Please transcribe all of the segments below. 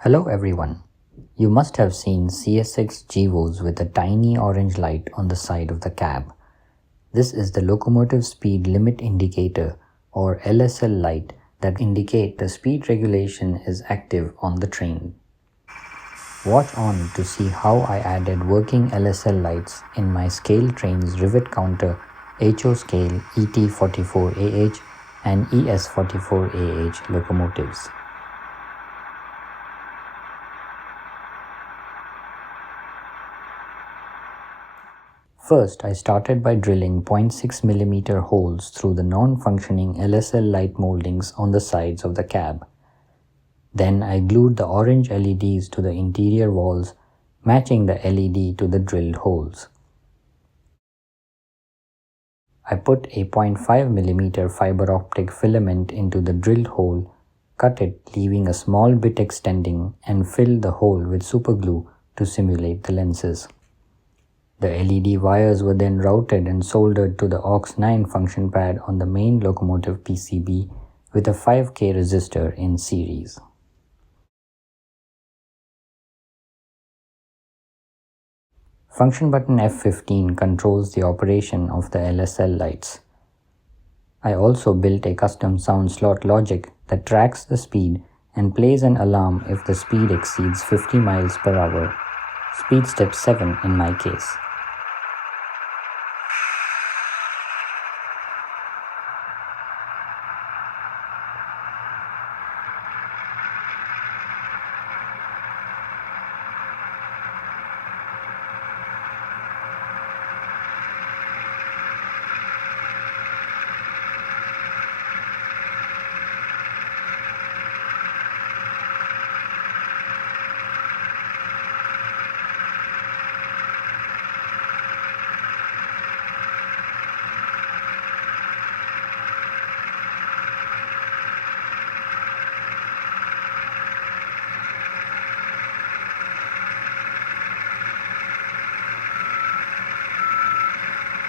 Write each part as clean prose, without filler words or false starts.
Hello everyone. You must have seen CSX GEVOs with a tiny orange light on the side of the cab. This is the locomotive speed limit indicator or LSL light that indicate the speed regulation is active on the train. Watch on to see how I added working LSL lights in my ScaleTrains Rivet counter HO scale ET44AH and ES44AH locomotives. First, I started by drilling 0.6mm holes through the non-functioning LSL light moldings on the sides of the cab. Then I glued the orange LEDs to the interior walls, matching the LED to the drilled holes. I put a 0.5mm fiber optic filament into the drilled hole, cut it leaving a small bit extending, and filled the hole with superglue to simulate the lenses. The LED wires were then routed and soldered to the aux9 function pad on the main locomotive PCB with a 5K resistor in series. Function button F15 controls the operation of the LSL lights. I also built a custom sound slot logic that tracks the speed and plays an alarm if the speed exceeds 50 miles per hour, speed step 7 in my case.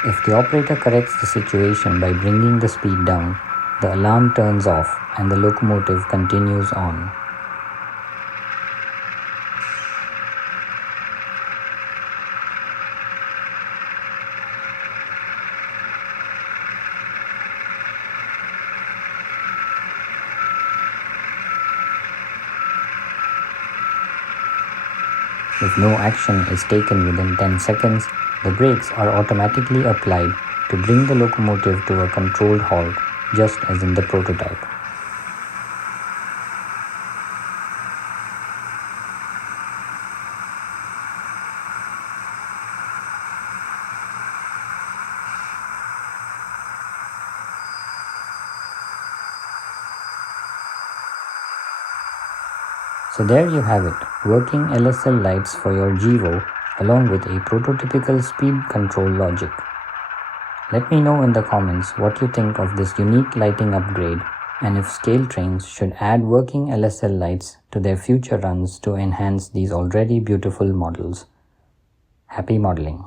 If the operator corrects the situation by bringing the speed down, the alarm turns off and the locomotive continues on. If no action is taken within 10 seconds, the brakes are automatically applied to bring the locomotive to a controlled halt, just as in the prototype. So there you have it, working LSL lights for your GEVO along with a prototypical speed control logic. Let me know in the comments what you think of this unique lighting upgrade and if ScaleTrains should add working LSL lights to their future runs to enhance these already beautiful models. Happy modeling!